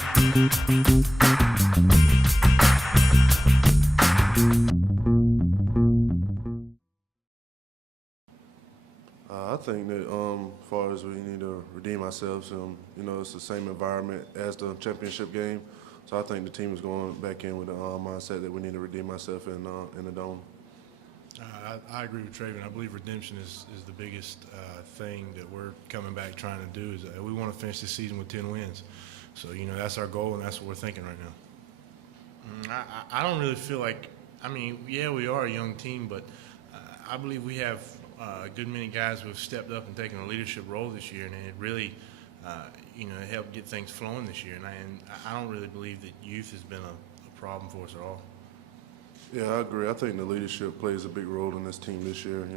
I think that as far as we need to redeem ourselves, it's the same environment as the championship game. So I think the team is going back in with the mindset that we need to redeem ourselves in the dome. I agree with Traven. I believe redemption is the biggest thing that we're coming back trying to do. Is we want to finish the season with 10 wins. So, that's our goal, and that's what we're thinking right now. I don't really feel like – yeah, we are a young team, but I believe we have a good many guys who have stepped up and taken a leadership role this year, and it really helped get things flowing this year. And I don't really believe that youth has been a problem for us at all. Yeah, I agree. I think the leadership plays a big role in this team this year.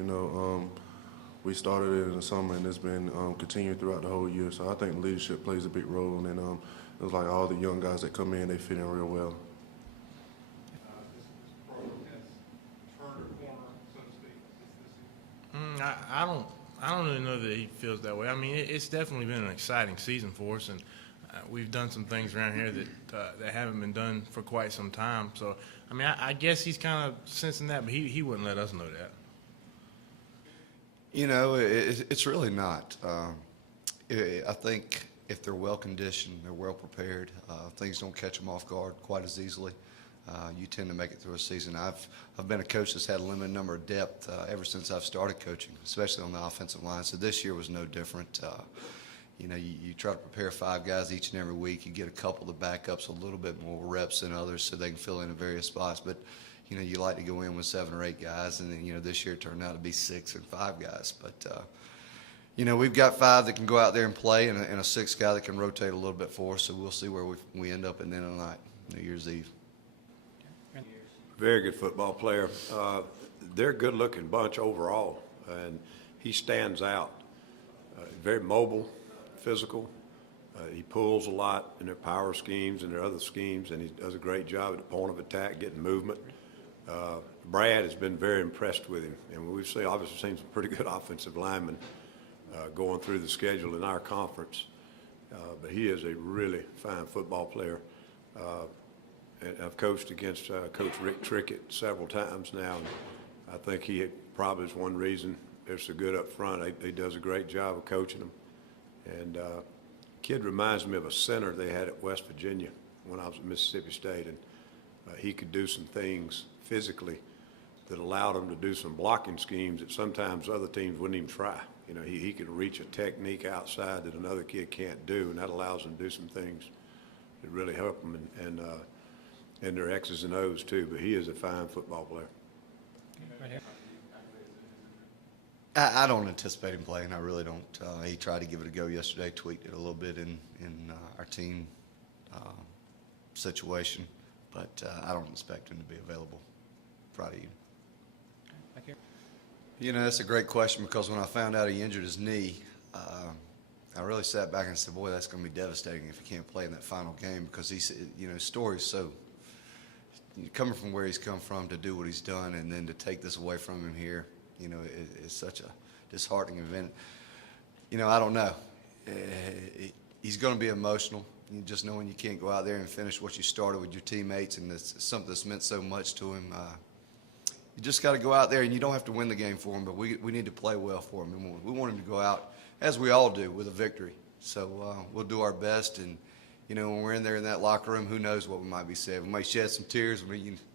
We started it in the summer, and it's been continued throughout the whole year. So I think leadership plays a big role, and it was like all the young guys that come in, they fit in real well. I don't really know that he feels that way. It's definitely been an exciting season for us, and we've done some things around here that haven't been done for quite some time. So, I guess he's kind of sensing that, but he wouldn't let us know that. It's really not. I think if they're well conditioned, they're well prepared, things don't catch them off guard quite as easily. You tend to make it through a season. I've been a coach that's had a limited number of depth ever since I've started coaching, especially on the offensive line. So this year was no different. You try to prepare 5 guys each and every week. You get a couple of the backups a little bit more reps than others so they can fill in at various spots. But, you like to go in with 7 or 8 guys, and then, this year it turned out to be 6 and 5 guys. But, we've got 5 that can go out there and play and a 6th guy that can rotate a little bit for us. So we'll see where we end up at the end of the night, New Year's Eve. Very good football player. They're a good-looking bunch overall, and he stands out. Very mobile, physical. He pulls a lot in their power schemes and their other schemes, and he does a great job at the point of attack, getting movement. Brad has been very impressed with him, and obviously seen some pretty good offensive linemen going through the schedule in our conference. But he is a really fine football player. And I've coached against Coach Rick Trickett several times now, and I think he probably is one reason they're so good up front. He does a great job of coaching them. And kid reminds me of a center they had at West Virginia when I was at Mississippi State, and he could do some things physically that allowed him to do some blocking schemes that sometimes other teams wouldn't even try. He could reach a technique outside that another kid can't do, and that allows him to do some things that really help them and their X's and O's too. But he is a fine football player. Right here. I don't anticipate him playing. I really don't. He tried to give it a go yesterday, tweaked it a little bit in our team situation, but I don't expect him to be available Friday evening. Back here. That's a great question, because when I found out he injured his knee, I really sat back and said, boy, that's going to be devastating if he can't play in that final game, because his story is so coming from where he's come from to do what he's done, and then to take this away from him here, it's such a disheartening event. I don't know. He's going to be emotional. Just knowing you can't go out there and finish what you started with your teammates, and it's something that's meant so much to him. You just got to go out there, and you don't have to win the game for him, but we need to play well for him. And we want him to go out, as we all do, with a victory. So we'll do our best, and when we're in there in that locker room, who knows what we might be saying. We might shed some tears,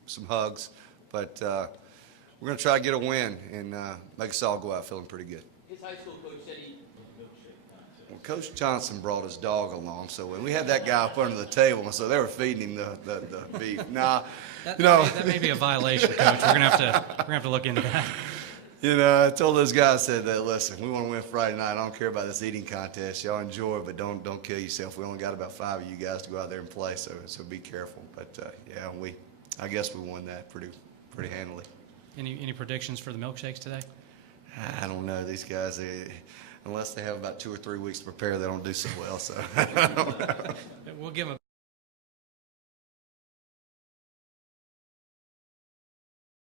some hugs, but we're going to try to get a win and make us all go out feeling pretty good. His high school coach said he. Well, Coach Johnson brought his dog along, so when we had that guy up under the table, and so they were feeding him the beef. Nah, that may be a violation, Coach. We're gonna have to look into that. I told those guys, said that, listen, we want to win Friday night. I don't care about this eating contest. Y'all enjoy it, but don't kill yourself. We only got about 5 of you guys to go out there and play, so be careful. But I guess we won that pretty handily. Any predictions for the milkshakes today? I don't know. These guys, unless they have about 2 or 3 weeks to prepare, they don't do so well. So I don't know. We'll give them